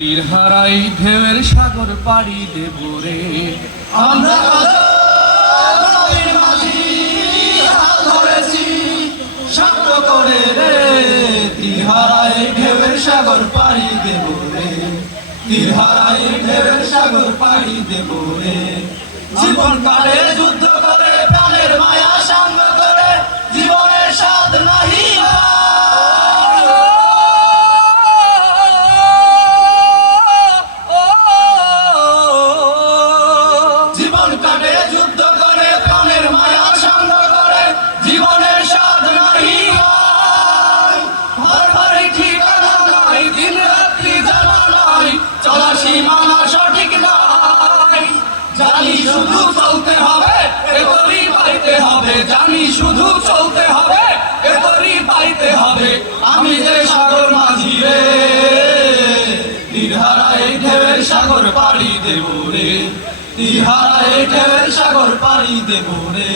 তীরহারাই ঢেউয়ের সাগর পাড়ি দেব রে আমরা নদীর মাঝি হাল ধরেছি শক্ত করে রে। তীরহারাই ঢেউয়ের সাগর পাড়ি দেব রে, তীরহারাই ঢেউয়ের সাগর পাড়ি দেব রে। জীবন কালে যুদ্ধ করে প্রাণের মায়া সাঙ্গ করে জীবনের স্বাদ নাহি জানি শুধু চলতে হবে এতরি পাইতে হবে, জানি শুধু চলতে হবে এতরি পাইতে হবে। আমি যে সাগর মাঝি রে, তীরহারাই ঢেউয়ের সাগর পাড়ি দেব রে, তীরহারাই ঢেউয়ের সাগর পাড়ি দেব রে।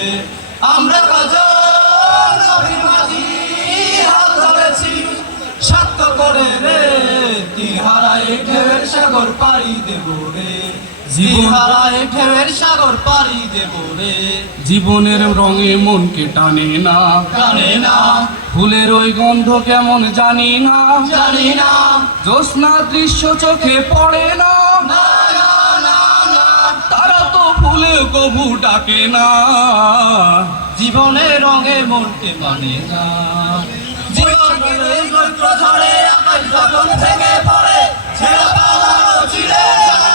আমরা কজন নদীর মাঝি হাল ধরেছি শক্ত করে রে, তীরহারাই ঢেউয়ের সাগর পাড়ি দেব রে, তীরহারাই ঢেউয়ের সাগর পাড়ি দেব রে। জীবনের রঙে মনকে টানে না, টানে না, ফুলের ওই গন্ধ কেমন জানি না, জানি না, জ্যোৎস্না দৃশ্য চোখে পড়ে না, না না না না, তারা তো ফুলে কবু ডাকে না। জীবনের রঙে মনকে মানে না। জীবনের এই চৈত্র ঝড়ে আকাশ যখন থেকে পড়ে ছেঁড়া পালানো ছিঁড়ে যায়।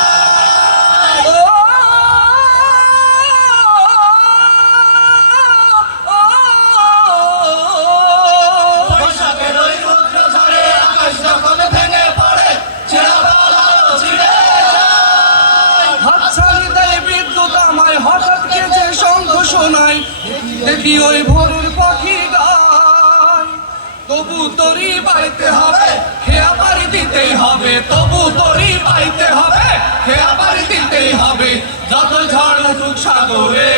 বৈশাখের ওই রৌদ্র ঝড়ে আকাশ যখন ভেঙে পড়ে ছেঁড়া পালানো ছিঁড়ে যায়। হাতছানি দেয় বিদ্যুৎ আমায় হঠাৎ কেজে শঙ্খ শোনায়, দেখি ওই ভোরের পাখি গায়। তবু তরি পাইতে হবে খেয়া পারি দিতেই হবে, তবু তরি পাইতে হবে খেয়া পারি দিতেই হবে। যত ঝড় উঠুক সাগরে,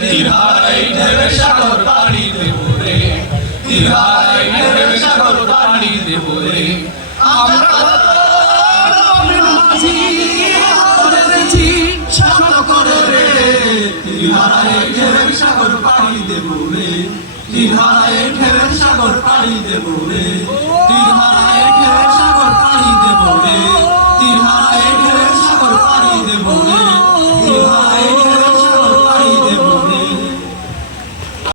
তীরহারাই ঢেউয়ের সাগর পাড়ি দেব রে, তীরহারাই ঢেউয়ের সাগর পাড়ি দেব রে। আমরা নদীর মাঝি হাল ধরেছি শক্ত করে রে, তীরহারাই ঢেউয়ের সাগর পাড়ি দেব রে, তীরহারাই ঢেউয়ের সাগর পাড়ি দেব রে, তীরহারাই ঢেউয়ের সাগর পাড়ি দেব রে।